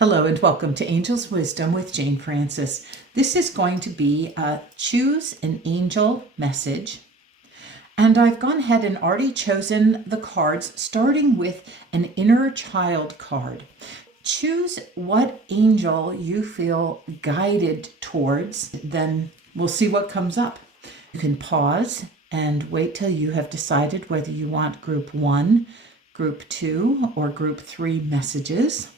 Hello and welcome to Angel's Wisdom with Jane Francis. This is going to be a choose an angel message. And I've gone ahead and already chosen the cards, starting with an inner child card. Choose what angel you feel guided towards, then we'll see what comes up. You can pause and wait till you have decided whether you want group 1, group 2, or group 3 messages.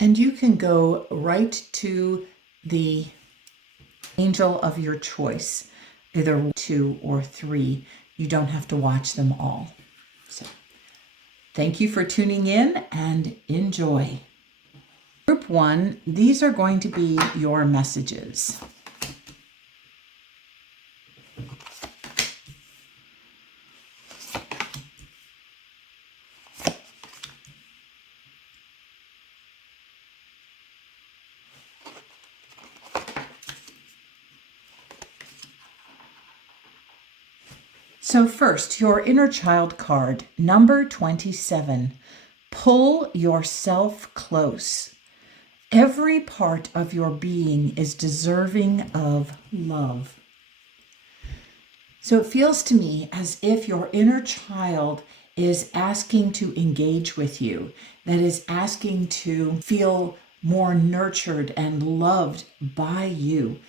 And you can go right to the angel of your choice, either 2 or 3. You don't have to watch them all. So, thank you for tuning in and enjoy. Group 1, these are going to be your messages. So first, your inner child card, number 27. Pull yourself close. Every part of your being is deserving of love. So it feels to me as if your inner child is asking to engage with you, that is asking to feel more nurtured and loved by you.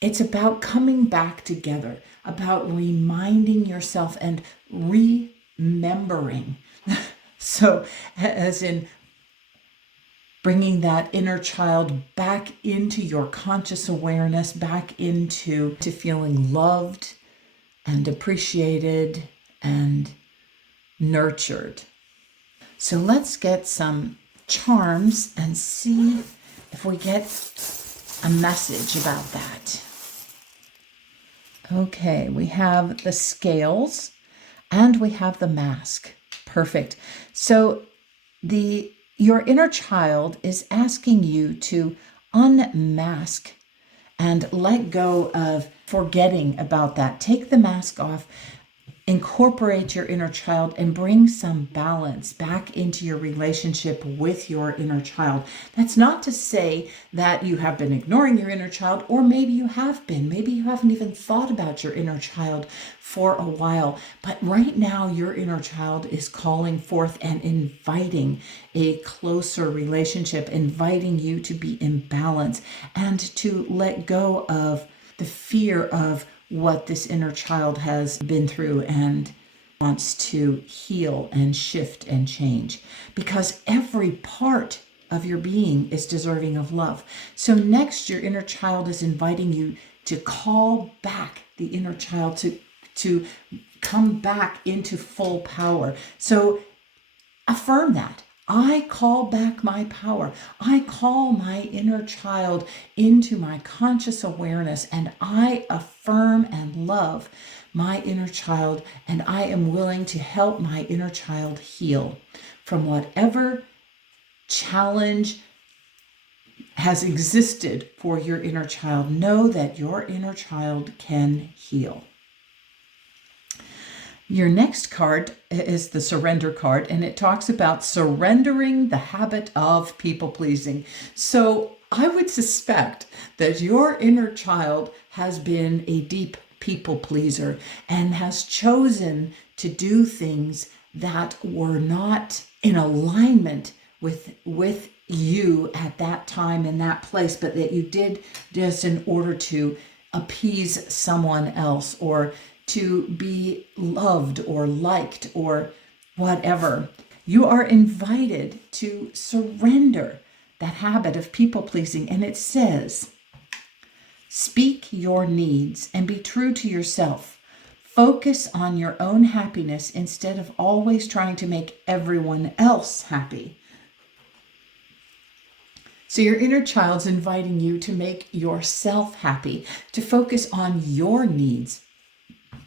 It's about coming back together, about reminding yourself and remembering. So, as in bringing that inner child back into your conscious awareness, back into feeling loved and appreciated and nurtured. So let's get some charms and see if we get a message about that. Okay, we have the scales and we have the mask. Perfect. So your inner child is asking you to unmask and let go of forgetting about that. Take the mask off, incorporate your inner child, and bring some balance back into your relationship with your inner child. That's not to say that you have been ignoring your inner child, or maybe you have been. Maybe you haven't even thought about your inner child for a while. But right now, your inner child is calling forth and inviting a closer relationship, inviting you to be in balance and to let go of the fear of what this inner child has been through and wants to heal and shift and change, because every part of your being is deserving of love. So next, your inner child is inviting you to call back the inner child to come back into full power. So affirm that. I call back my power. I call my inner child into my conscious awareness, and I affirm and love my inner child, and I am willing to help my inner child heal from whatever challenge has existed for your inner child. Know that your inner child can heal. Your next card is the surrender card, and it talks about surrendering the habit of people-pleasing. So I would suspect that your inner child has been a deep people-pleaser and has chosen to do things that were not in alignment with you at that time in that place, but that you did just in order to appease someone else or to be loved or liked or whatever. You are invited to surrender that habit of people-pleasing. And it says, speak your needs and be true to yourself. Focus on your own happiness instead of always trying to make everyone else happy. So your inner child's inviting you to make yourself happy, to focus on your needs,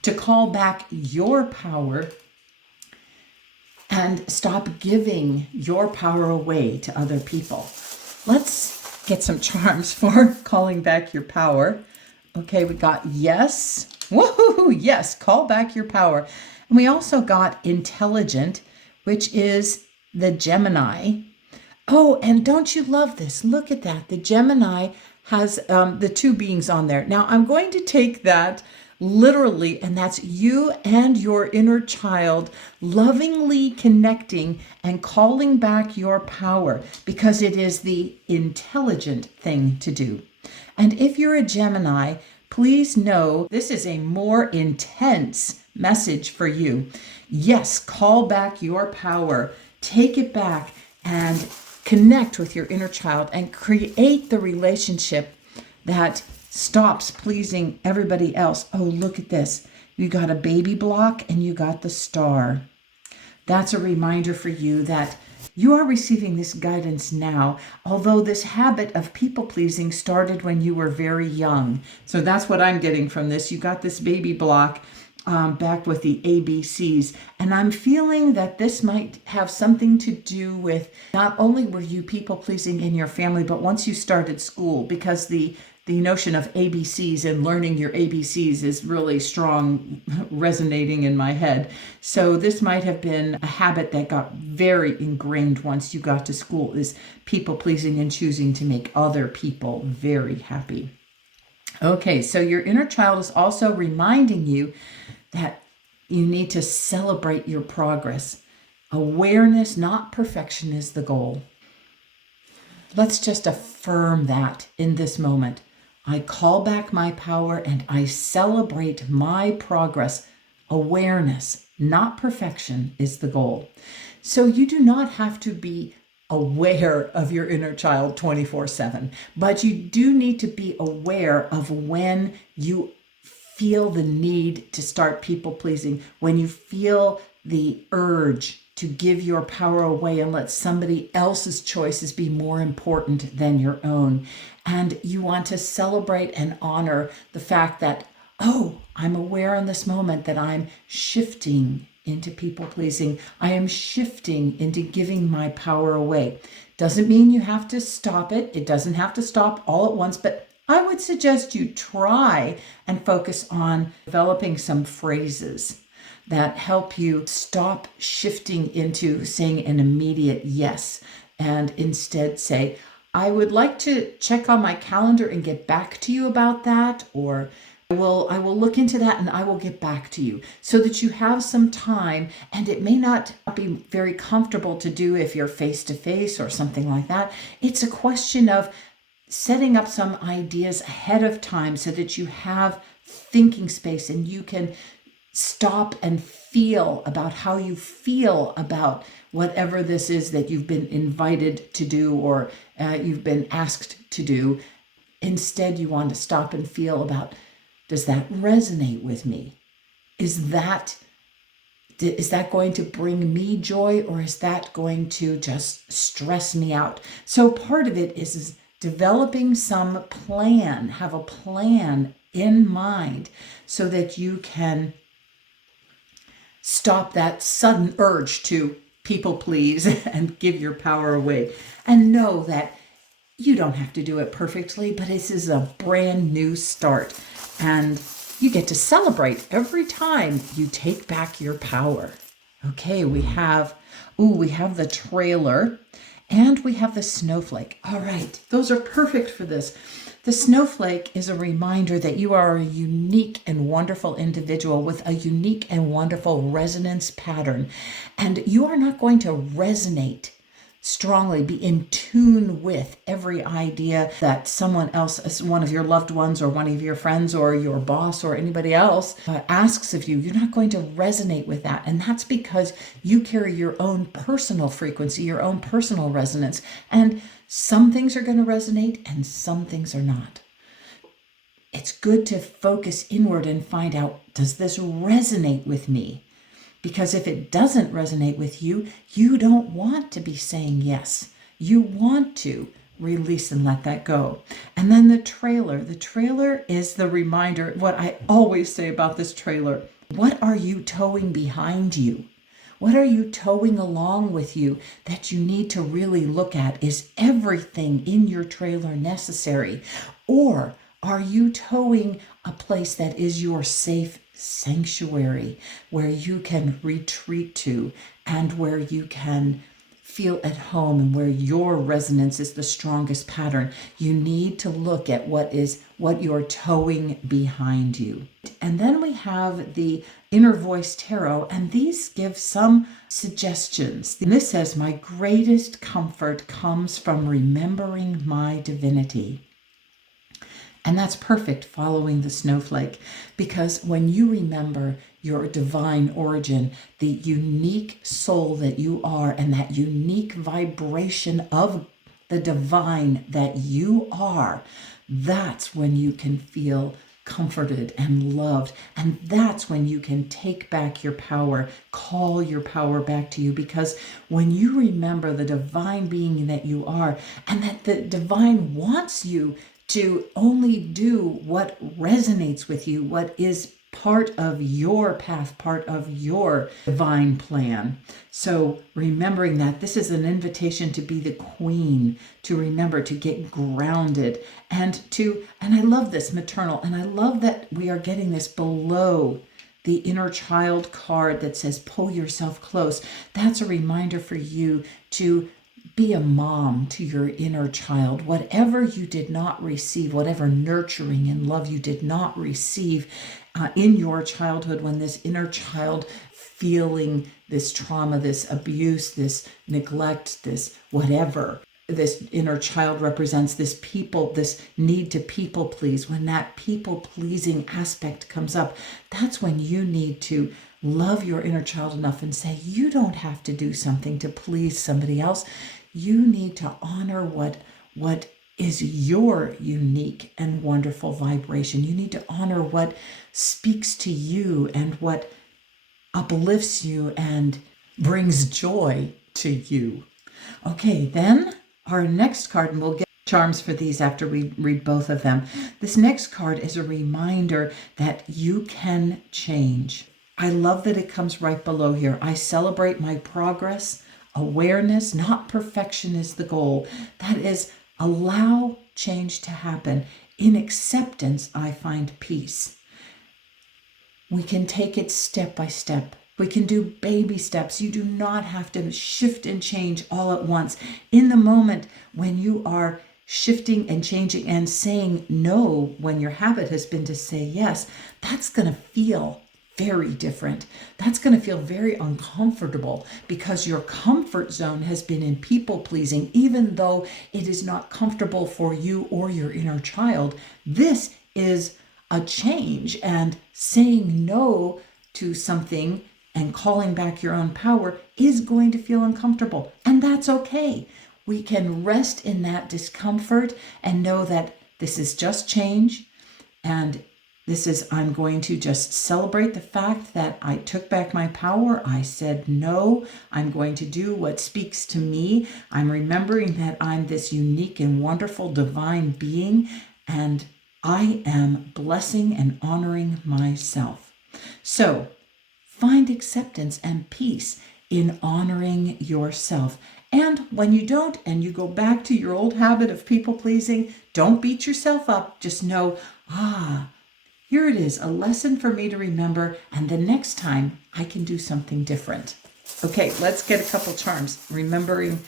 to call back your power and stop giving your power away to other people. Let's get some charms for calling back your power. Okay, we got yes. Woohoo! Yes, call back your power. And we also got intelligent, which is the Gemini. Oh, and don't you love this? Look at that. The Gemini has the two beings on there. Now, I'm going to take that literally, and that's you and your inner child lovingly connecting and calling back your power, because it is the intelligent thing to do. And if you're a Gemini, please know this is a more intense message for you. Yes, call back your power, take it back, and connect with your inner child and create the relationship that stops pleasing everybody else. Oh, look at this. You got a baby block and you got the star. That's a reminder for you that you are receiving this guidance now, although this habit of people pleasing started when you were very young. So that's what I'm getting from this. You got this baby block back with the ABCs. And I'm feeling that this might have something to do with not only were you people pleasing in your family, but once you started school, because the notion of ABCs and learning your ABCs is really strong, resonating in my head. So this might have been a habit that got very ingrained once you got to school, is people pleasing and choosing to make other people very happy. Okay, so your inner child is also reminding you that you need to celebrate your progress. Awareness, not perfection, is the goal. Let's just affirm that in this moment. I call back my power and I celebrate my progress. Awareness, not perfection, is the goal. So you do not have to be aware of your inner child 24/7, but you do need to be aware of when you feel the need to start people pleasing, when you feel the urge to give your power away and let somebody else's choices be more important than your own. And you want to celebrate and honor the fact that, oh, I'm aware in this moment that I'm shifting into people pleasing. I am shifting into giving my power away. Doesn't mean you have to stop it. It doesn't have to stop all at once, but I would suggest you try and focus on developing some phrases that help you stop shifting into saying an immediate yes, and instead say, I would like to check on my calendar and get back to you about that, or I will look into that and I will get back to you, so that you have some time. And it may not be very comfortable to do if you're face to face or something like that. It's a question of setting up some ideas ahead of time so that you have thinking space and you can stop and feel about how you feel about whatever this is that you've been invited to do, or you've been asked to do. Instead, you want to stop and feel about, does that resonate with me? Is that going to bring me joy, or is that going to just stress me out? So part of it is developing some plan, have a plan in mind so that you can stop that sudden urge to people please and give your power away. And know that you don't have to do it perfectly, but this is a brand new start. And you get to celebrate every time you take back your power. Okay, we have the trailer. And we have the snowflake. All right, those are perfect for this. The snowflake is a reminder that you are a unique and wonderful individual with a unique and wonderful resonance pattern. And you are not going to resonate strongly, be in tune with every idea that someone else, one of your loved ones or one of your friends or your boss or anybody else asks of you. You're not going to resonate with that. And that's because you carry your own personal frequency, your own personal resonance. And some things are going to resonate and some things are not. It's good to focus inward and find out, does this resonate with me? Because if it doesn't resonate with you, you don't want to be saying yes. You want to release and let that go. And then the trailer is the reminder, what I always say about this trailer. What are you towing behind you? What are you towing along with you that you need to really look at? Is everything in your trailer necessary? Or are you towing a place that is your safe sanctuary, where you can retreat to and where you can feel at home and where your resonance is the strongest pattern, you need to look at what you're towing behind you. And then we have the Inner Voice Tarot, and these give some suggestions. And this says, my greatest comfort comes from remembering my divinity. And that's perfect, following the snowflake, because when you remember your divine origin, the unique soul that you are, and that unique vibration of the divine that you are, that's when you can feel comforted and loved. And that's when you can take back your power, call your power back to you. Because when you remember the divine being that you are, and that the divine wants you to only do what resonates with you, what is part of your path, part of your divine plan. So remembering that this is an invitation to be the queen, to remember to get grounded, and I love this maternal, and I love that we are getting this below the inner child card that says pull yourself close. That's a reminder for you to be a mom to your inner child. Whatever you did not receive, whatever nurturing and love you did not receive in your childhood, when this inner child feeling this trauma, this abuse, this neglect, this whatever, this inner child represents this need to people please. When that people pleasing aspect comes up, that's when you need to love your inner child enough and say, you don't have to do something to please somebody else. You need to honor what is your unique and wonderful vibration. You need to honor what speaks to you and what uplifts you and brings joy to you. Okay, then our next card, and we'll get charms for these after we read both of them. This next card is a reminder that you can change. I love that it comes right below here. I celebrate my progress. Awareness, not perfection, is the goal. That is, allow change to happen. In acceptance, I find peace. We can take it step by step. We can do baby steps. You do not have to shift and change all at once. In the moment when you are shifting and changing and saying no, when your habit has been to say yes, that's going to feel very different. That's going to feel very uncomfortable, because your comfort zone has been in people pleasing, even though it is not comfortable for you or your inner child. This is a change, and saying no to something and calling back your own power is going to feel uncomfortable, and that's okay. We can rest in that discomfort and know that this is just change, and I'm going to just celebrate the fact that I took back my power. I said no. I'm going to do what speaks to me. I'm remembering that I'm this unique and wonderful divine being, and I am blessing and honoring myself. So find acceptance and peace in honoring yourself. And when you don't, and you go back to your old habit of people pleasing, don't beat yourself up. Just know, here it is, a lesson for me to remember, and the next time I can do something different. Okay, let's get a couple charms. Remembering,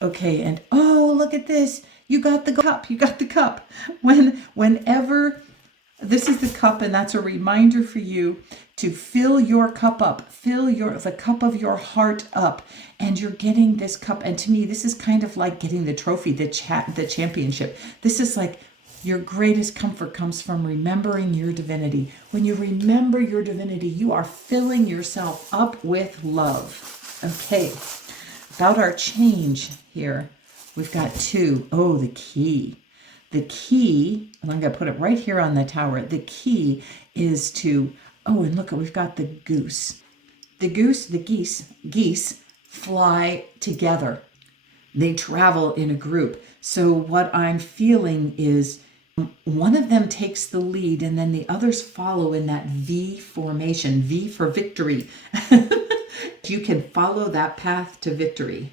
okay, and look at this. You got the cup. You got the cup. Whenever this is the cup, and that's a reminder for you to fill your cup up, the cup of your heart up, and you're getting this cup. And to me, this is kind of like getting the trophy, the championship. This is like, your greatest comfort comes from remembering your divinity. When you remember your divinity, you are filling yourself up with love. Okay, about our change here, we've got two. Oh, the key. The key, and I'm going to put it right here on the tower. The key is to, and look, we've got the goose. The geese fly together. They travel in a group. So what I'm feeling is one of them takes the lead, and then the others follow in that V formation, V for victory. You can follow that path to victory.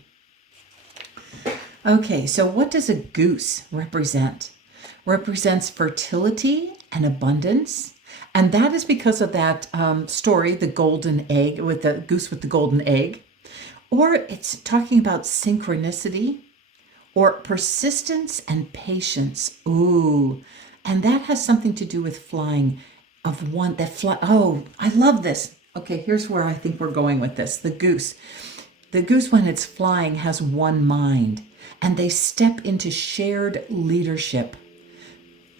Okay, so what does a goose represent? Represents fertility and abundance. And that is because of that story, the golden egg, with the goose with the golden egg. or it's talking about synchronicity or persistence and patience. Ooh, and that has something to do with flying, of one that fly. Oh, I love this. Okay, here's where I think we're going with this. The goose. The goose, when it's flying, has one mind, and they step into shared leadership.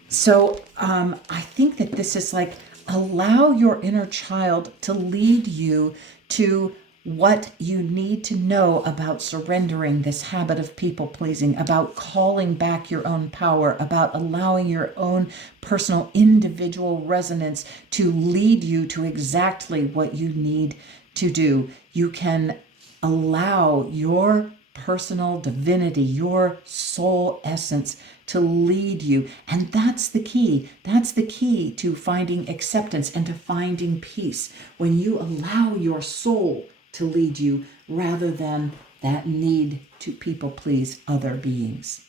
So I think that this is like, allow your inner child to lead you to what you need to know about surrendering this habit of people pleasing, about calling back your own power, about allowing your own personal individual resonance to lead you to exactly what you need to do. You can allow your personal divinity, your soul essence to lead you. And that's the key. That's the key to finding acceptance and to finding peace. When you allow your soul to lead you rather than that need to people please other beings.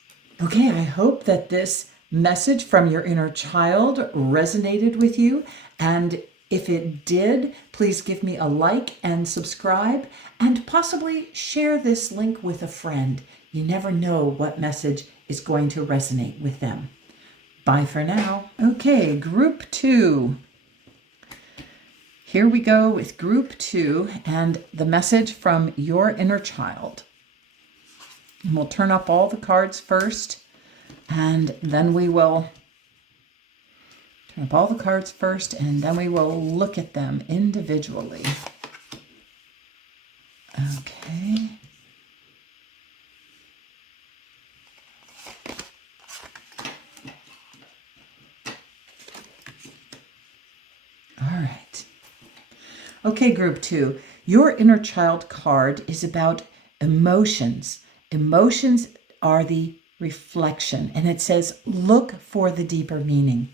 Okay, I hope that this message from your inner child resonated with you. And if it did, please give me a like and subscribe, and possibly share this link with a friend. You never know what message is going to resonate with them. Bye for now. Okay, group 2. Here we go with group 2 and the message from your inner child. And we'll turn up all the cards first, and then we will turn up all the cards first, and then we will look at them individually. Okay. All right. Okay, group 2. Your inner child card is about emotions. Emotions are the reflection, and it says, look for the deeper meaning.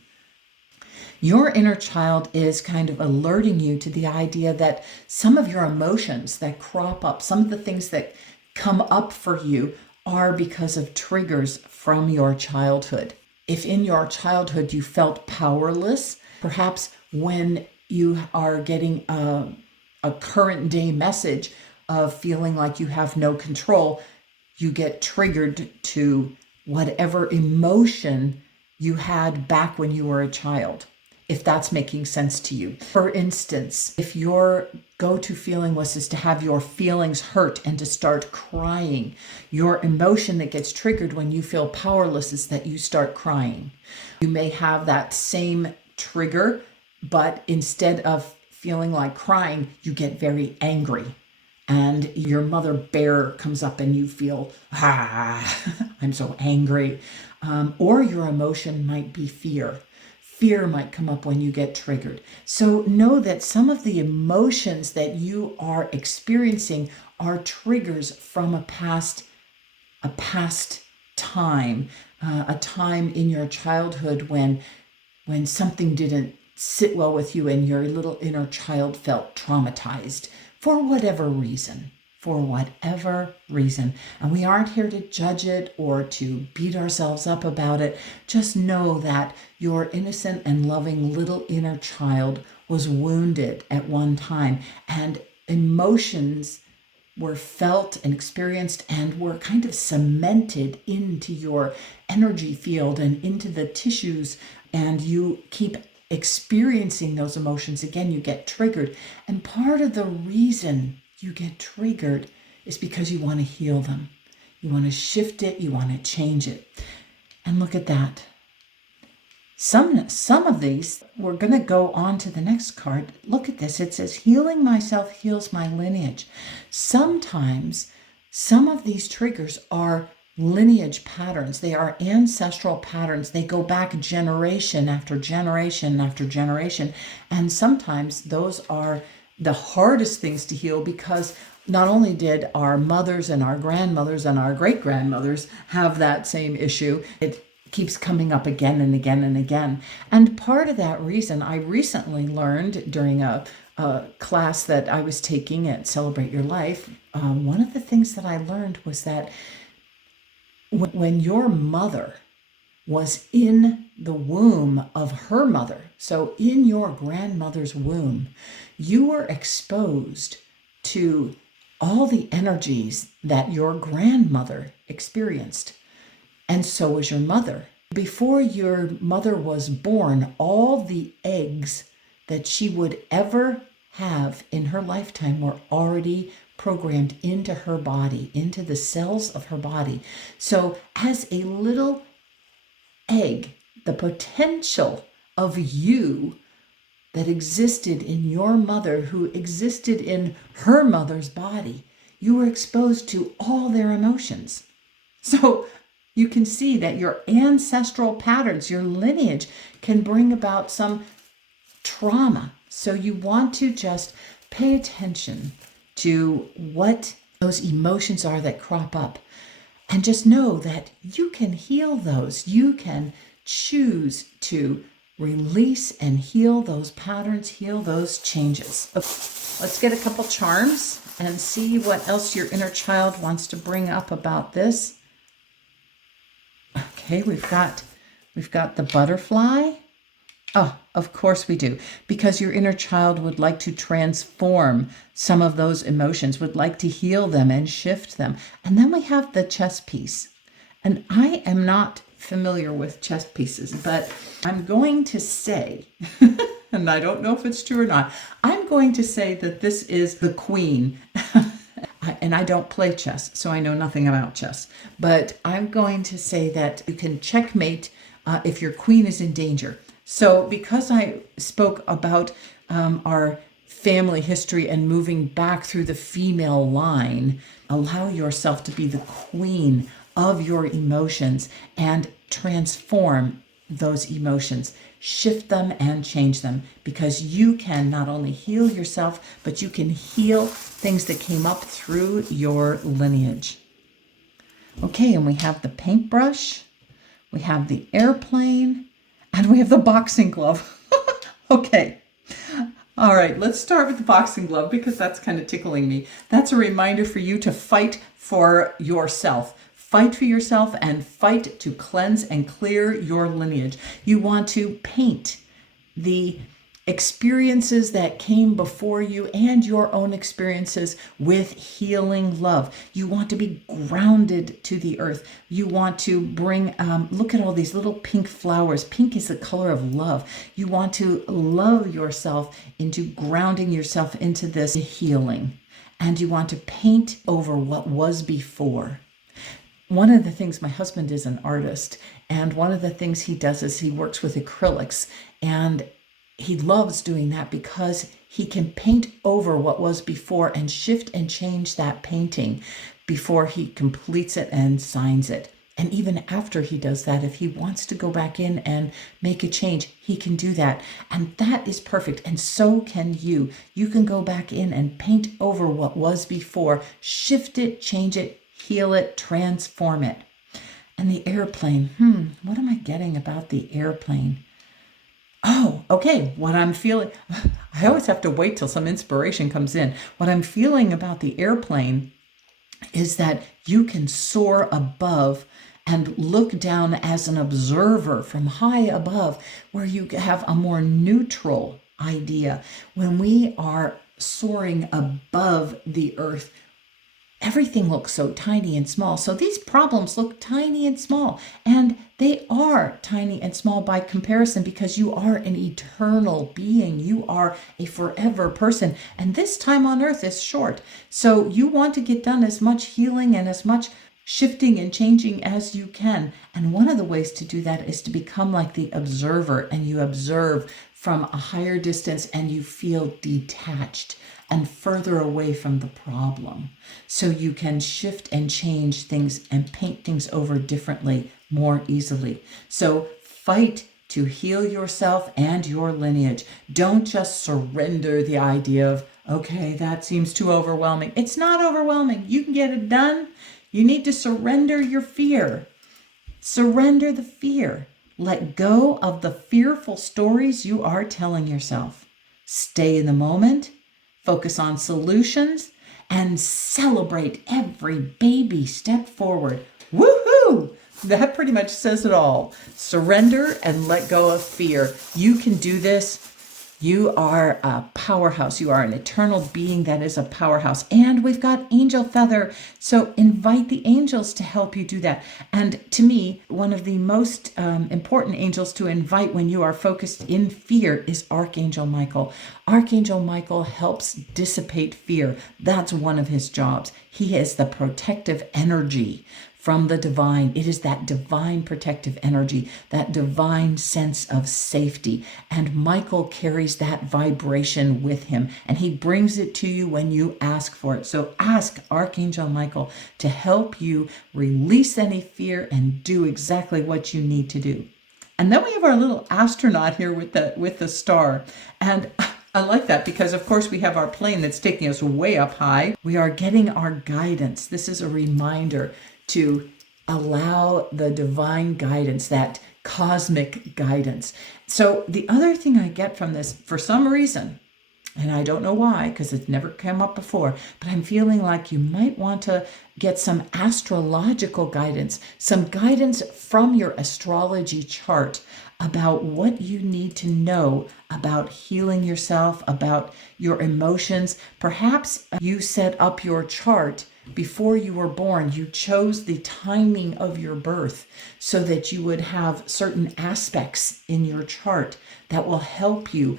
Your inner child is kind of alerting you to the idea that some of your emotions that crop up, some of the things that come up for you are because of triggers from your childhood. If in your childhood you felt powerless, perhaps when you are getting a current day message of feeling like you have no control, you get triggered to whatever emotion you had back when you were a child, if that's making sense to you. For instance, if your go-to feeling was just to have your feelings hurt and to start crying, your emotion that gets triggered when you feel powerless is that you start crying. You may have that same trigger, but instead of feeling like crying, you get very angry. And your mother bear comes up and you feel, I'm so angry. Or your emotion might be fear. Fear might come up when you get triggered. So know that some of the emotions that you are experiencing are triggers from a past time, a time in your childhood when something didn't sit well with you and your little inner child felt traumatized. For whatever reason. And we aren't here to judge it or to beat ourselves up about it. Just know that your innocent and loving little inner child was wounded at one time, and emotions were felt and experienced and were kind of cemented into your energy field and into the tissues, and you keep experiencing those emotions again. You get triggered, and part of the reason you get triggered is because you want to heal them. You want to shift it, you want to change it. And look at that. Some of these, we're going to go on to the next card. Look at this. It says, healing myself heals my lineage. Sometimes some of these triggers are lineage patterns. They are ancestral patterns. They go back generation after generation after generation. And sometimes those are the hardest things to heal, because not only did our mothers and our grandmothers and our great-grandmothers have that same issue, it keeps coming up again and again and again. And part of that reason, I recently learned during a class that I was taking at Celebrate Your Life, one of the things that I learned was that when your mother was in the womb of her mother, so in your grandmother's womb, you were exposed to all the energies that your grandmother experienced. And so was your mother. Before your mother was born, all the eggs that she would ever have in her lifetime were already programmed into her body, into the cells of her body. So as a little egg, the potential of you that existed in your mother, who existed in her mother's body, you were exposed to all their emotions. So you can see that your ancestral patterns, your lineage, can bring about some trauma. So you want to just pay attention to what those emotions are that crop up. And just know that you can heal those. You can choose to release and heal those patterns, heal those changes. Okay, let's get a couple charms and see what else your inner child wants to bring up about this. Okay, we've got the butterfly. Oh, of course we do, because your inner child would like to transform some of those emotions, would like to heal them and shift them. And then we have the chess piece. And I am not familiar with chess pieces, but I'm going to say, and I don't know if it's true or not, I'm going to say that this is the queen. And I don't play chess, so I know nothing about chess. But I'm going to say that you can checkmate if your queen is in danger. So because I spoke about our family history and moving back through the female line, allow yourself to be the queen of your emotions and transform those emotions. Shift them and change them, because you can not only heal yourself, but you can heal things that came up through your lineage. Okay, and we have the paintbrush, we have the airplane, and we have the boxing glove. Okay. All right, let's start with the boxing glove because that's kind of tickling me. That's a reminder for you to fight for yourself. Fight for yourself and fight to cleanse and clear your lineage. You want to paint the experiences that came before you and your own experiences with healing love. You want to be grounded to the earth. You want to bring, look at all these little pink flowers. Pink is the color of love. You want to love yourself into grounding yourself into this healing. And you want to paint over what was before. One of the things, my husband is an artist, and one of the things he does is he works with acrylics, and he loves doing that because he can paint over what was before and shift and change that painting before he completes it and signs it. And even after he does that, if he wants to go back in and make a change, he can do that. And that is perfect. And so can you. You can go back in and paint over what was before, shift it, change it, heal it, transform it. And the airplane, what am I getting about the airplane? Oh, okay, what I'm feeling, I always have to wait till some inspiration comes in. What I'm feeling about the airplane is that you can soar above and look down as an observer from high above, where you have a more neutral idea. When we are soaring above the earth, everything looks so tiny and small. So these problems look tiny and small, and they are tiny and small by comparison, because you are an eternal being. You are a forever person, and this time on earth is short. So you want to get done as much healing and as much shifting and changing as you can. And one of the ways to do that is to become like the observer, and you observe from a higher distance and you feel detached and further away from the problem. So you can shift and change things and paint things over differently more easily. So fight to heal yourself and your lineage. Don't just surrender the idea of, okay, that seems too overwhelming. It's not overwhelming. You can get it done. You need to surrender your fear. Surrender the fear. Let go of the fearful stories you are telling yourself. Stay in the moment. Focus on solutions and celebrate every baby step forward. Woohoo! That pretty much says it all. Surrender and let go of fear. You can do this. You are a powerhouse. You are an eternal being that is a powerhouse. And we've got angel feather. So invite the angels to help you do that. And to me, one of the most important angels to invite when you are focused in fear is Archangel Michael. Archangel Michael helps dissipate fear. That's one of his jobs. He is the protective energy from the divine. It is that divine protective energy, that divine sense of safety. And Michael carries that vibration with him, and he brings it to you when you ask for it. So ask Archangel Michael to help you release any fear and do exactly what you need to do. And then we have our little astronaut here with the star. And I like that because, of course, we have our plane that's taking us way up high. We are getting our guidance. This is a reminder to allow the divine guidance, that cosmic guidance. So the other thing I get from this, for some reason, and I don't know why, because it's never come up before, but I'm feeling like you might want to get some astrological guidance, some guidance from your astrology chart about what you need to know about healing yourself, about your emotions. Perhaps you set up your chart before you were born. You chose the timing of your birth so that you would have certain aspects in your chart that will help you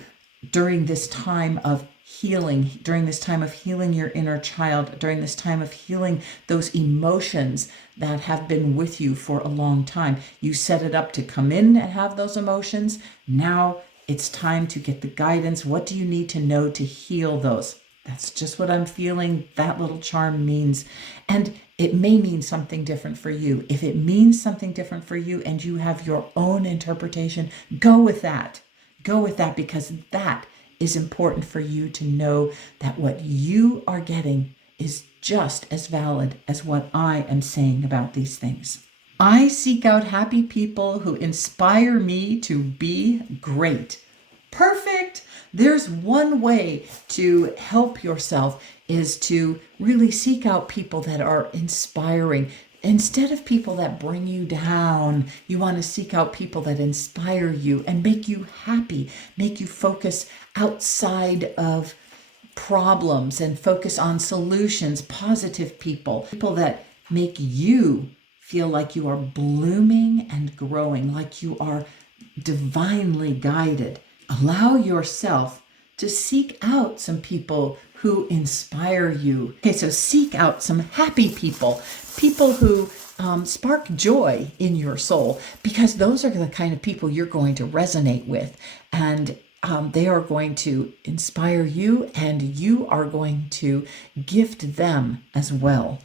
during this time of healing, during this time of healing your inner child, during this time of healing those emotions that have been with you for a long time. You set it up to come in and have those emotions. Now it's time to get the guidance. What do you need to know to heal those? That's just what I'm feeling that little charm means. And it may mean something different for you. If it means something different for you and you have your own interpretation, go with that. Go with that, because that is important for you to know that what you are getting is just as valid as what I am saying about these things. I seek out happy people who inspire me to be great. Perfect. There's one way to help yourself is to really seek out people that are inspiring. Instead of people that bring you down, you want to seek out people that inspire you and make you happy, make you focus outside of problems and focus on solutions, positive people, people that make you feel like you are blooming and growing, like you are divinely guided. Allow yourself to seek out some people who inspire you. Okay, so seek out some happy people, people who spark joy in your soul, because those are the kind of people you're going to resonate with, and they are going to inspire you, and you are going to gift them as well.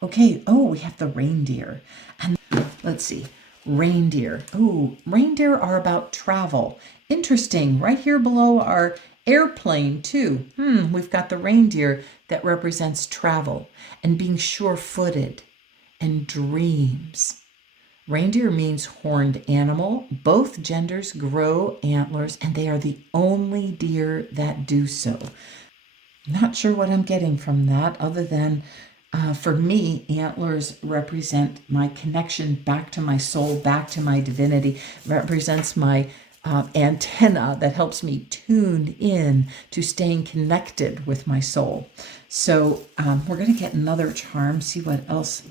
Okay, oh, we have the reindeer. And let's see, reindeer. Oh, reindeer are about travel. Interesting, right here below our airplane too. We've got the reindeer that represents travel and being sure-footed and dreams. Reindeer means horned animal. Both genders grow antlers, and they are the only deer that do so. Not sure what I'm getting from that, other than for me, antlers represent my connection back to my soul, back to my divinity, represents my antenna that helps me tune in to staying connected with my soul. So we're going to get another charm, see what else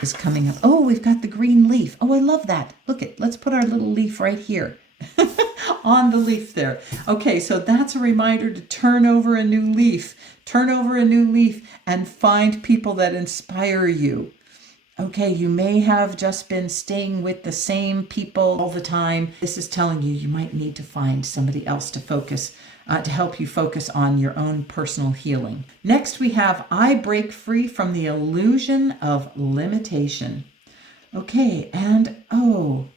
is coming up. Oh, we've got the green leaf. Oh, I love that. Look it. Let's put our little leaf right here on the leaf there. Okay, so that's a reminder to turn over a new leaf. Turn over a new leaf and find people that inspire you. Okay, you may have just been staying with the same people all the time. This is telling you might need to find somebody else to focus, to help you focus on your own personal healing. Next, we have I break free from the illusion of limitation. Okay, and oh,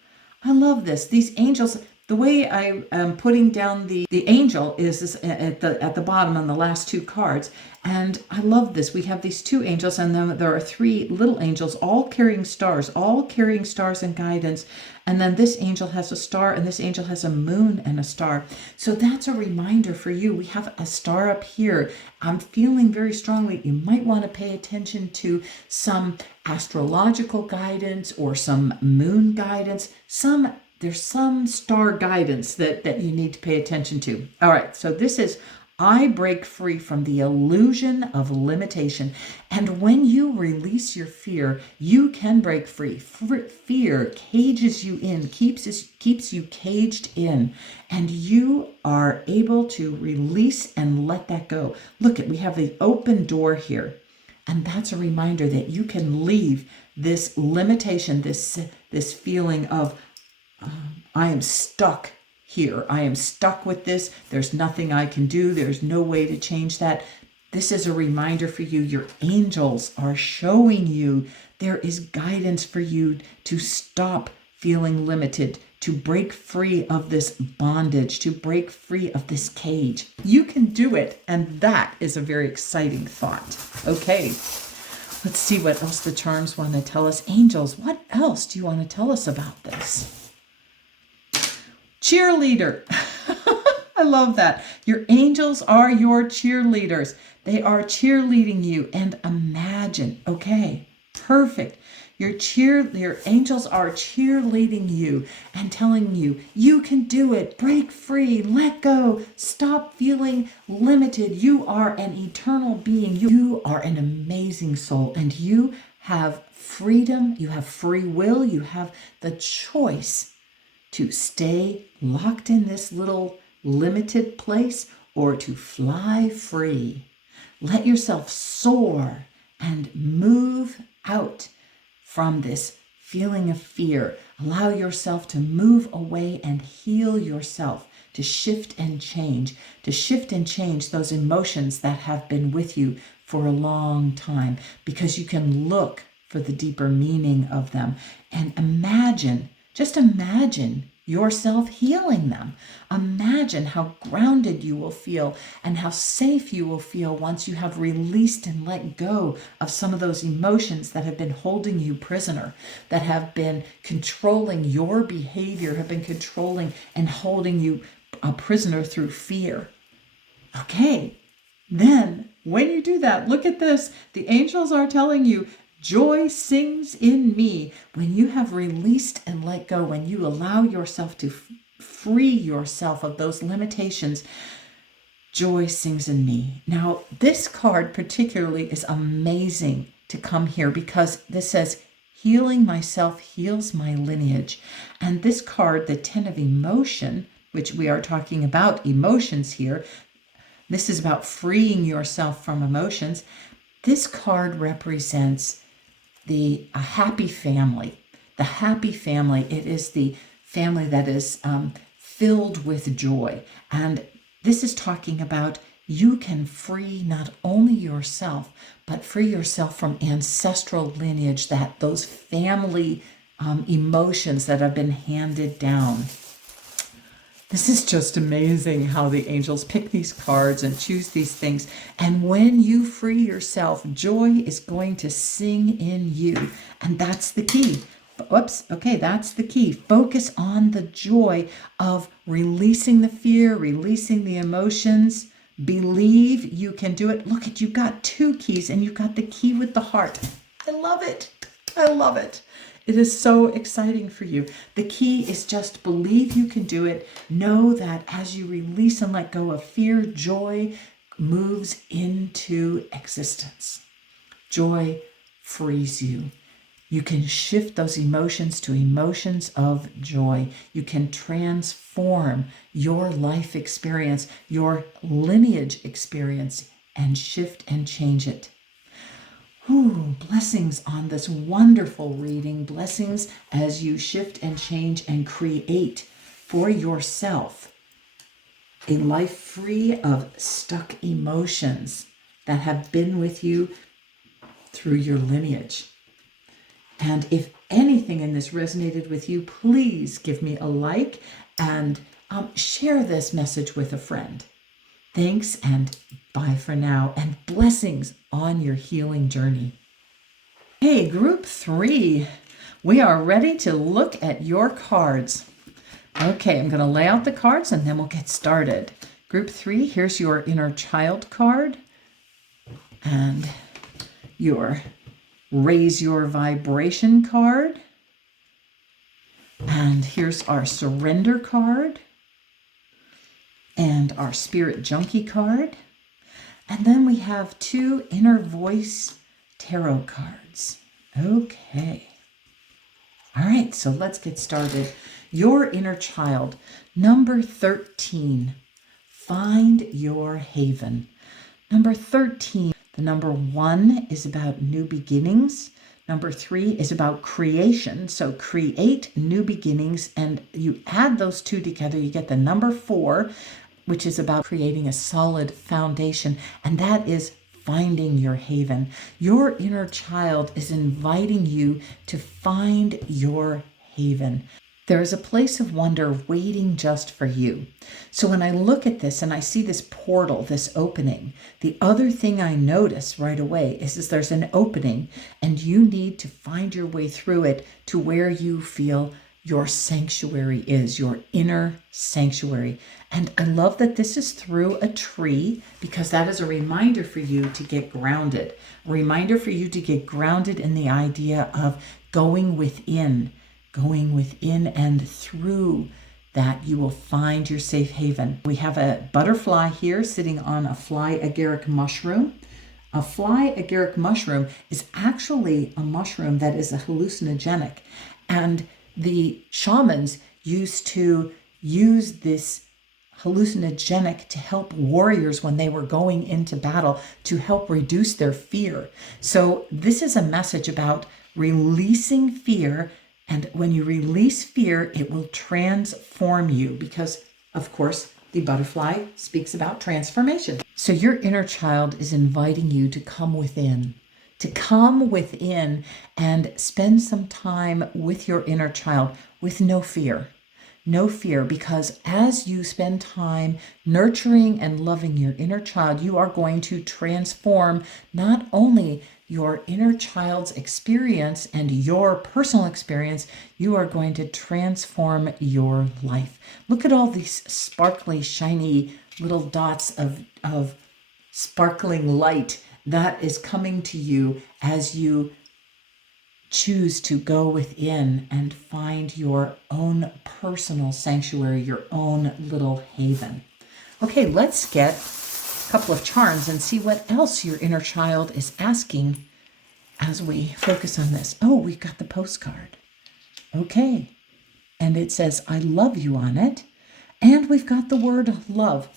I love this. These angels, the way I am putting down the angel is at the bottom on the last two cards. And I love this. We have these two angels, and then there are three little angels, all carrying stars and guidance. And then this angel has a star, and this angel has a moon and a star. So that's a reminder for you. We have a star up here. I'm feeling very strongly you might want to pay attention to some astrological guidance or some moon guidance, some there's some star guidance that you need to pay attention to. All right, so this is, I break free from the illusion of limitation. And when you release your fear, you can break free. Fear cages you in, keeps you caged in, and you are able to release and let that go. Look, we have the open door here. And that's a reminder that you can leave this limitation, this feeling of, I am stuck here. I am stuck with this. There's nothing I can do. There's no way to change that. This is a reminder for you. Your angels are showing you there is guidance for you to stop feeling limited, to break free of this bondage, to break free of this cage. You can do it, and that is a very exciting thought. Okay, let's see what else the charms want to tell us. Angels, what else do you want to tell us about this? Cheerleader. I love that. Your angels are your cheerleaders. They are cheerleading you. And imagine, okay, perfect. Your angels are cheerleading you and telling you, you can do it. Break free. Let go. Stop feeling limited. You are an eternal being. You are an amazing soul, and you have freedom. You have free will. You have the choice to stay locked in this little limited place or to fly free. Let yourself soar and move out from this feeling of fear. Allow yourself to move away and heal yourself, to shift and change those emotions that have been with you for a long time, because you can look for the deeper meaning of them and just imagine yourself healing them. Imagine how grounded you will feel and how safe you will feel once you have released and let go of some of those emotions that have been holding you prisoner, that have been controlling your behavior, have been controlling and holding you a prisoner through fear. Okay, then when you do that, look at this. The angels are telling you, joy sings in me. When you have released and let go, when you allow yourself to free yourself of those limitations, joy sings in me. Now, this card particularly is amazing to come here because this says, healing myself heals my lineage. And this card, the 10 of emotion, which we are talking about emotions here, this is about freeing yourself from emotions. This card represents a happy family. The happy family, it is the family that is filled with joy. And this is talking about you can free not only yourself, but free yourself from ancestral lineage, those family emotions that have been handed down. This is just amazing how the angels pick these cards and choose these things. And when you free yourself, joy is going to sing in you. And that's the key. That's the key. Focus on the joy of releasing the fear, releasing the emotions. Believe you can do it. Look, you've got 2 keys and you've got the key with the heart. I love it. I love it. It is so exciting for you. The key is just believe you can do it. Know that as you release and let go of fear, joy moves into existence. Joy frees you. You can shift those emotions to emotions of joy. You can transform your life experience, your lineage experience, and shift and change it. Blessings on this wonderful reading. Blessings as you shift and change and create for yourself a life free of stuck emotions that have been with you through your lineage. And if anything in this resonated with you, please give me a like and share this message with a friend. Thanks and bye for now, and blessings on your healing journey. Hey, group 3, we are ready to look at your cards. Okay, I'm going to lay out the cards and then we'll get started. Group 3, here's your inner child card and your raise your vibration card. And here's our surrender card and our spirit junkie card. And then we have 2 inner voice tarot cards. Okay. All right, so let's get started. Your inner child, number 13, find your haven. Number 13, the number 1 is about new beginnings. Number 3 is about creation. So create new beginnings, and you add those 2 together, you get the number 4, which is about creating a solid foundation, and that is finding your haven. Your inner child is inviting you to find your haven. There is a place of wonder waiting just for you. So when I look at this and I see this portal, this opening, the other thing I notice right away is there's an opening, and you need to find your way through it to where you feel your sanctuary is, your inner sanctuary. And I love that this is through a tree, because that is a reminder for you to get grounded. A reminder for you to get grounded in the idea of going within, and through that you will find your safe haven. We have a butterfly here sitting on a fly agaric mushroom. A fly agaric mushroom is actually a mushroom that is a hallucinogenic, and the shamans used to use this hallucinogenic to help warriors when they were going into battle, to help reduce their fear. So this is a message about releasing fear, and when you release fear, it will transform you, because, of course, the butterfly speaks about transformation. So your inner child is inviting you to come within, and spend some time with your inner child with no fear. No fear, because as you spend time nurturing and loving your inner child, you are going to transform not only your inner child's experience and your personal experience, you are going to transform your life. Look at all these sparkly, shiny little dots of sparkling light that is coming to you as you choose to go within and find your own personal sanctuary, your own little haven. Okay, let's get a couple of charms and see what else your inner child is asking as we focus on this. Oh, we've got the postcard. Okay, and it says, I love you on it. And we've got the word love.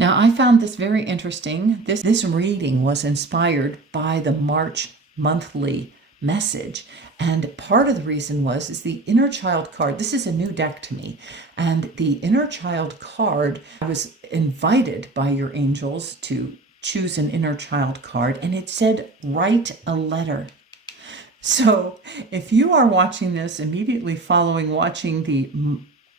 Now, I found this very interesting. This reading was inspired by the March monthly message. And part of the reason is the inner child card. This is a new deck to me. And the inner child card, I was invited by your angels to choose an inner child card, and it said, write a letter. So if you are watching this immediately following watching the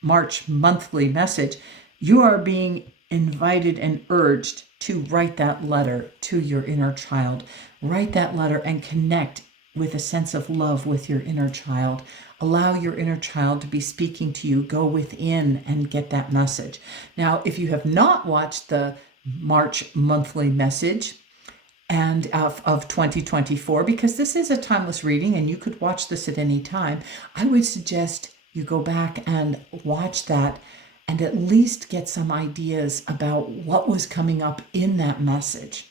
March monthly message, you are being invited and urged to write that letter to your inner child. Write that letter and connect with a sense of love with your inner child. Allow your inner child to be speaking to you. Go within and get that message. Now, if you have not watched the March monthly message and of 2024, because this is a timeless reading and you could watch this at any time, I would suggest you go back and watch that and at least get some ideas about what was coming up in that message.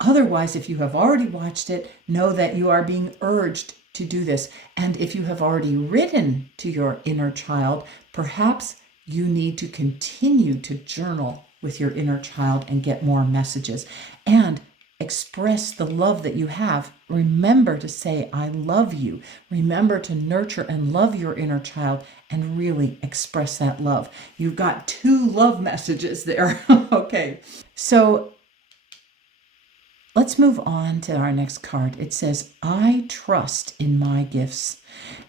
Otherwise, if you have already watched it, know that you are being urged to do this. And if you have already written to your inner child, perhaps you need to continue to journal with your inner child and get more messages and express the love that you have. Remember to say, I love you. Remember to nurture and love your inner child and really express that love. You've got 2 love messages there. Okay, so let's move on to our next card. It says, I trust in my gifts.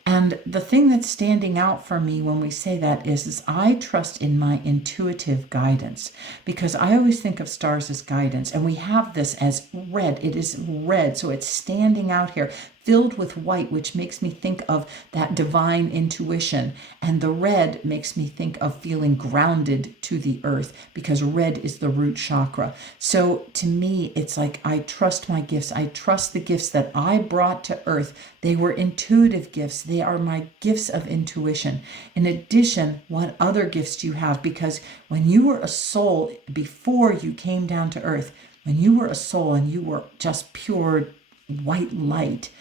And the thing that's standing out for me when we say that is I trust in my intuitive guidance, because I always think of stars as guidance, and we have this as red. It is red, so it's standing out here. filled with white, which makes me think of that divine intuition. And the red makes me think of feeling grounded to the earth, because red is the root chakra. So to me, it's like I trust my gifts. I trust the gifts that I brought to earth. They were intuitive gifts. They are my gifts of intuition. In addition, what other gifts do you have? Because when you were a soul, before you came down to earth, when you were a soul and you were just pure white light,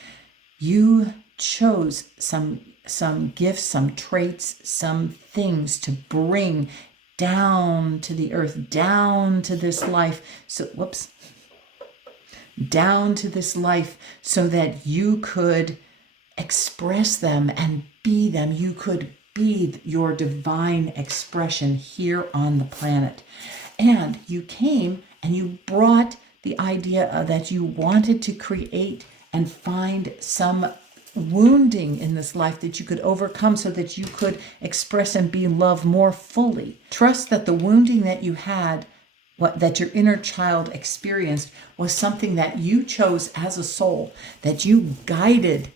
you chose some gifts, some traits, some things to bring down to the earth, down to this life. Down to this life so that you could express them and be them. You could be your divine expression here on the planet. And you came and you brought the idea that you wanted to create and find some wounding in this life that you could overcome so that you could express and be loved more fully. Trust that the wounding that you had, that your inner child experienced, was something that you chose as a soul, that you guided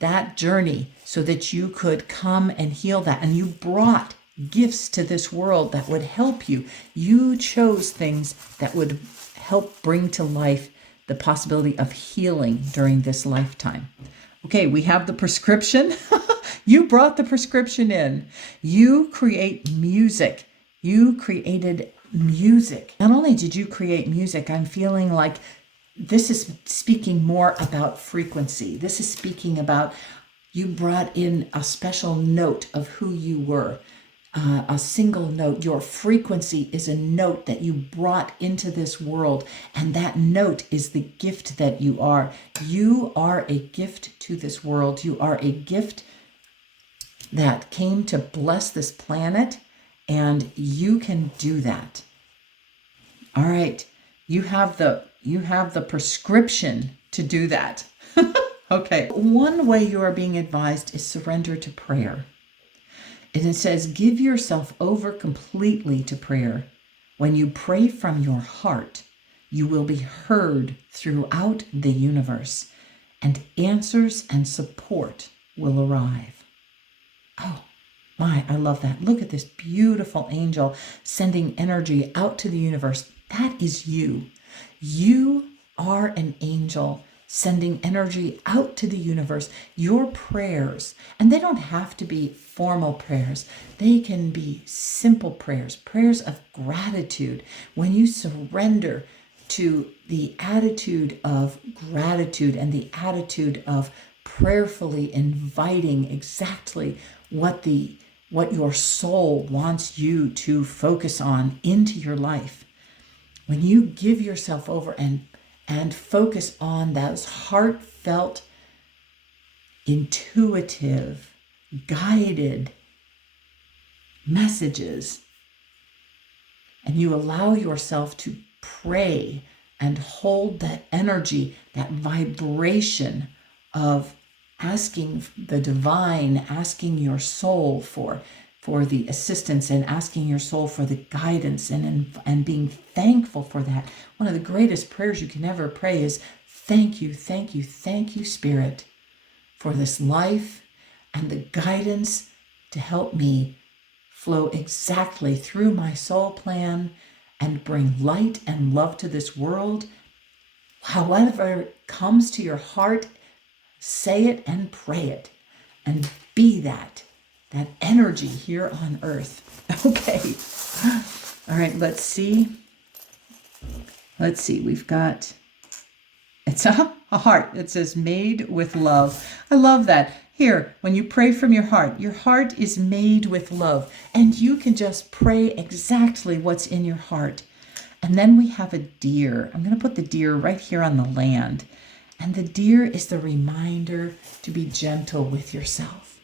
that journey so that you could come and heal that. And you brought gifts to this world that would help you. You chose things that would help bring to life the possibility of healing during this lifetime. Okay, we have the prescription. You brought the prescription in. You create music. You created music. Not only did you create music, I'm feeling like this is speaking more about frequency. This is speaking about you brought in a special note of who you were. A single note. Your frequency is a note that you brought into this world, and that note is the gift that you are. You are a gift to this world. You are a gift that came to bless this planet, and you can do that. All right, you have the prescription to do that. Okay. One way you are being advised is surrender to prayer. And it says, give yourself over completely to prayer. When you pray from your heart, you will be heard throughout the universe, and answers and support will arrive. Oh, my, I love that. Look at this beautiful angel sending energy out to the universe. That is you. You are an angel sending energy out to the universe. Your prayers, and they don't have to be formal prayers. They can be simple prayers, prayers of gratitude. When you surrender to the attitude of gratitude and the attitude of prayerfully inviting exactly what your soul wants you to focus on into your life, when you give yourself over and focus on those heartfelt, intuitive, guided messages, and you allow yourself to pray and hold that energy, that vibration of asking the divine, asking your soul for the assistance, and asking your soul for the guidance, and being thankful for that. One of the greatest prayers you can ever pray is thank you, thank you, thank you, Spirit, for this life and the guidance to help me flow exactly through my soul plan and bring light and love to this world. However comes to your heart, say it and pray it and be that energy here on earth. Okay. All right, let's see. We've got, it's a heart. It says made with love. I love that. Here, when you pray from your heart is made with love, and you can just pray exactly what's in your heart. And then we have a deer. I'm going to put the deer right here on the land. And the deer is the reminder to be gentle with yourself.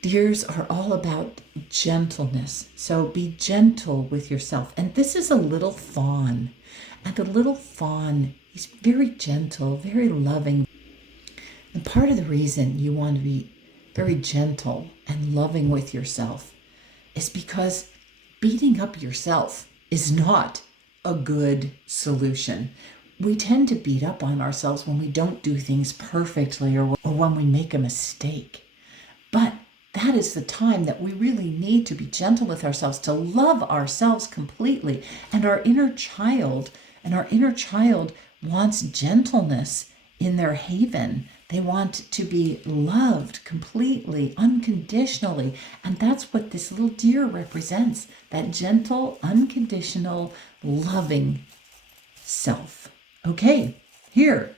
Deers are all about gentleness. So be gentle with yourself. And this is a little fawn. And the little fawn, he's very gentle, very loving. And part of the reason you want to be very gentle and loving with yourself is because beating up yourself is not a good solution. we tend to beat up on ourselves when we don't do things perfectly or when we make a mistake. But that is the time that we really need to be gentle with ourselves, to love ourselves completely. And our inner child wants gentleness in their haven. They want to be loved completely, unconditionally. And that's what this little deer represents, that gentle, unconditional, loving self. Okay, here,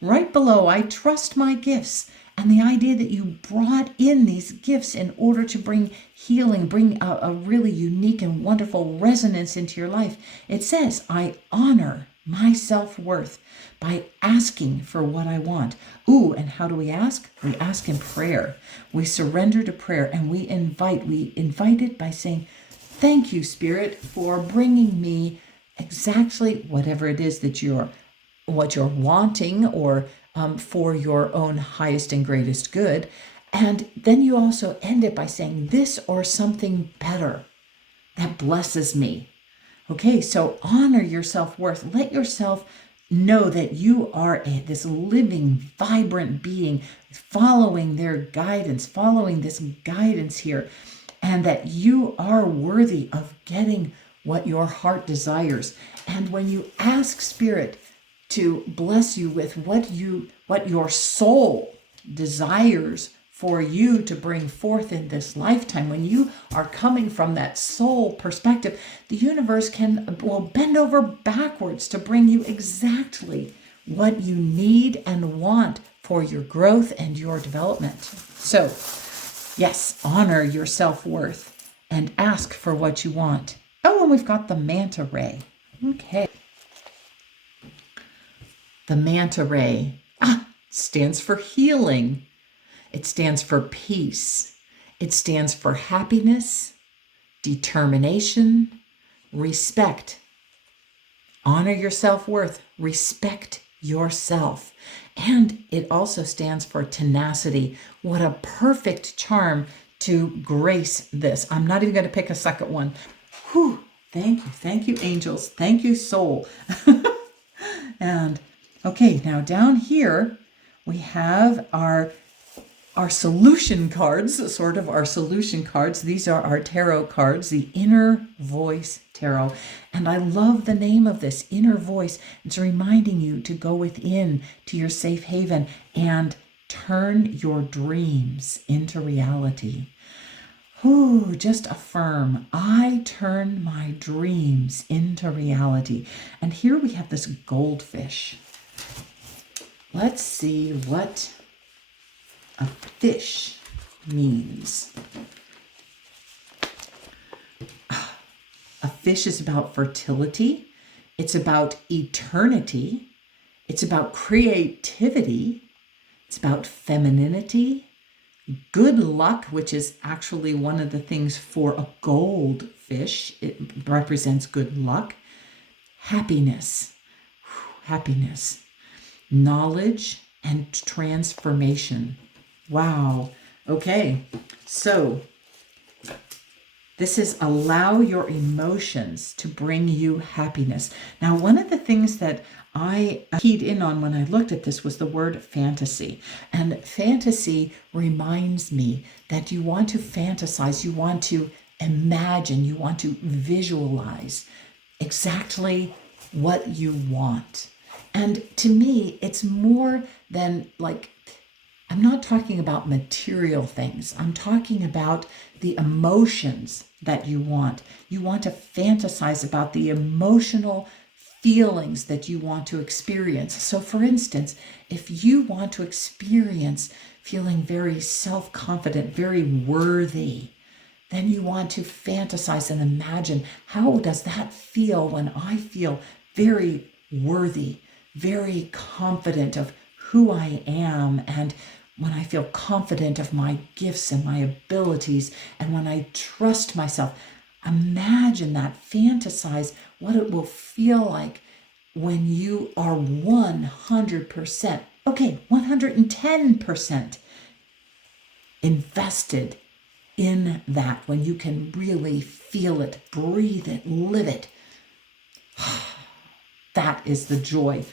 right below, I trust my gifts. And the idea that you brought in these gifts in order to bring healing, bring a really unique and wonderful resonance into your life. It says, I honor my self-worth by asking for what I want. Ooh, and how do we ask? We ask in prayer. We surrender to prayer, and we invite it by saying, thank you, Spirit, for bringing me exactly whatever it is that what you're wanting, or for your own highest and greatest good. And then you also end it by saying this or something better that blesses me. Okay, so honor your self-worth. Let yourself know that you are this living, vibrant being following their guidance, following this guidance here, and that you are worthy of getting what your heart desires. And when you ask Spirit to bless you with what your soul desires for you to bring forth in this lifetime, when you are coming from that soul perspective, the universe will bend over backwards to bring you exactly what you need and want for your growth and your development. So, yes, honor your self-worth and ask for what you want. Oh, and we've got the manta ray. Okay. The manta ray stands for healing. It stands for peace. It stands for happiness, determination, respect. Honor your self-worth. Respect yourself. And it also stands for tenacity. What a perfect charm to grace this. I'm not even going to pick a second one. Whew. Thank you. Thank you, angels. Thank you, soul. And okay, now down here we have our solution cards, sort of our solution cards. These are our tarot cards, the Inner Voice Tarot. And I love the name of this, Inner Voice. It's reminding you to go within to your safe haven and turn your dreams into reality. Ooh, just affirm, I turn my dreams into reality. And here we have this goldfish. Let's see what a fish means. A fish is about fertility. It's about eternity. It's about creativity. It's about femininity. Good luck, which is actually one of the things for a goldfish. It represents good luck. Happiness. Happiness. Knowledge and transformation. Wow. Okay. So this is allow your emotions to bring you happiness. Now, one of the things that I keyed in on when I looked at this was the word fantasy. And fantasy reminds me that you want to fantasize, you want to imagine, you want to visualize exactly what you want. And to me, it's more than like, I'm not talking about material things. I'm talking about the emotions that you want. You want to fantasize about the emotional feelings that you want to experience. So for instance, if you want to experience feeling very self-confident, very worthy, then you want to fantasize and imagine, how does that feel when I feel very worthy, very confident of who I am, and when I feel confident of my gifts and my abilities, and when I trust myself. Imagine that, fantasize what it will feel like when you are 100%, okay, 110% invested in that, when you can really feel it, breathe it, live it. That is the joy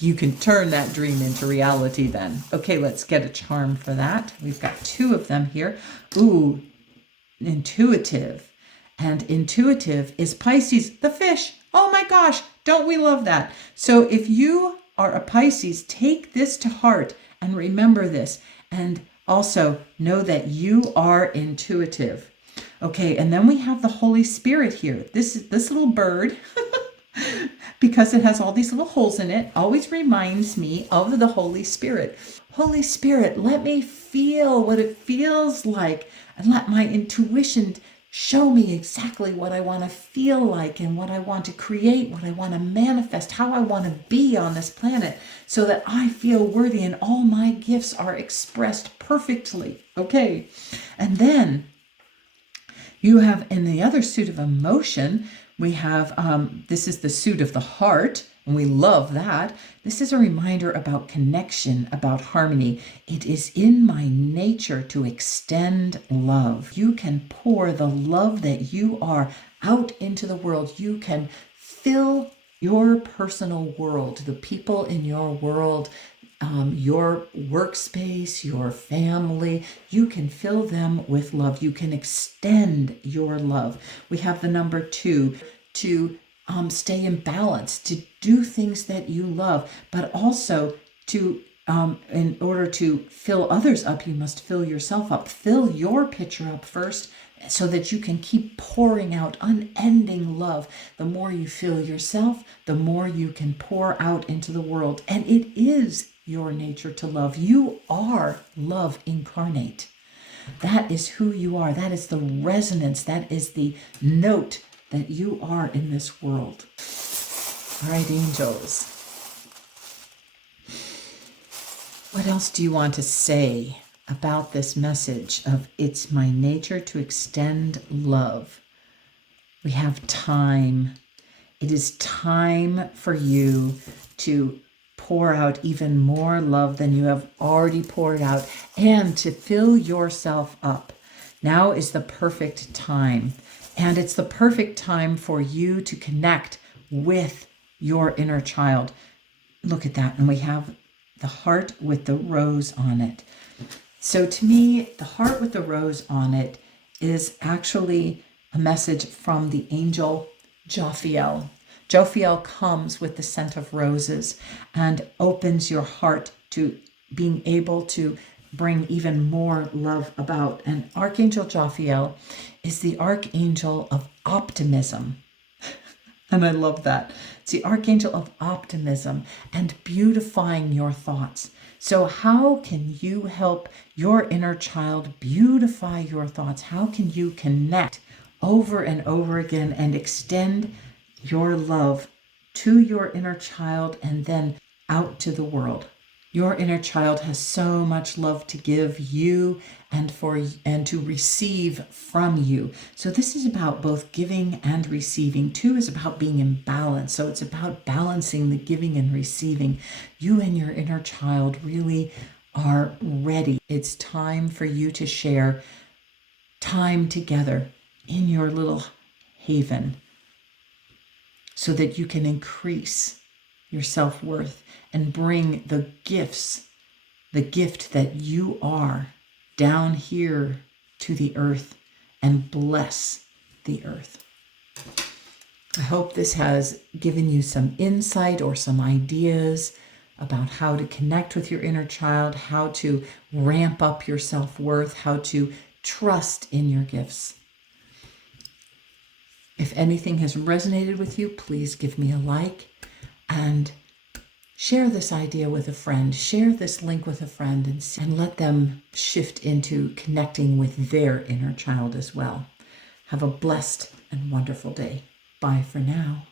you can turn that dream into reality then. Okay, let's get a charm for that. We've got 2 of them here. Ooh, intuitive. And intuitive is Pisces, the fish. Oh my gosh, don't we love that? So if you are a Pisces, take this to heart and remember this. And also know that you are intuitive. Okay, and then we have the Holy Spirit here. This little bird, because it has all these little holes in it, always reminds me of the Holy Spirit. Holy Spirit, let me feel what it feels like, and let my intuition show me exactly what I want to feel like and what I want to create, what I want to manifest, how I want to be on this planet, so that I feel worthy and all my gifts are expressed perfectly. Okay, and then you have in the other suit of emotion, we have, this is the suit of the heart, and we love that. This is a reminder about connection, about harmony. It is in my nature to extend love. You can pour the love that you are out into the world. You can fill your personal world, the people in your world, your workspace, your family, you can fill them with love. You can extend your love. We have the number 2 to stay in balance, to do things that you love, but also to, in order to fill others up, you must fill yourself up. Fill your pitcher up first so that you can keep pouring out unending love. The more you fill yourself, the more you can pour out into the world. And it is your nature to love. You are love incarnate. That is who you are. That is the resonance. That is the note that you are in this world. All right, angels. What else do you want to say about this message of it's my nature to extend love? We have time. It is time for you to pour out even more love than you have already poured out and to fill yourself up. Now is the perfect time. And it's the perfect time for you to connect with your inner child. Look at that. And we have the heart with the rose on it. So to me, the heart with the rose on it is actually a message from the angel Jophiel. Jophiel comes with the scent of roses and opens your heart to being able to bring even more love about. And Archangel Jophiel is the archangel of optimism. And I love that. It's the archangel of optimism and beautifying your thoughts. So how can you help your inner child beautify your thoughts? How can you connect over and over again and extend your love to your inner child and then out to the world? Your inner child has so much love to give you and to receive from you. So this is about both giving and receiving. 2 is about being in balance. So it's about balancing the giving and receiving. You and your inner child really are ready. It's time for you to share time together in your little haven so that you can increase your self-worth and bring the gifts, the gift that you are down here to the earth and bless the earth. I hope this has given you some insight or some ideas about how to connect with your inner child, how to ramp up your self-worth, how to trust in your gifts. If anything has resonated with you, please give me a like and share this idea with a friend. Share this link with a friend and let them shift into connecting with their inner child as well. Have a blessed and wonderful day. Bye for now.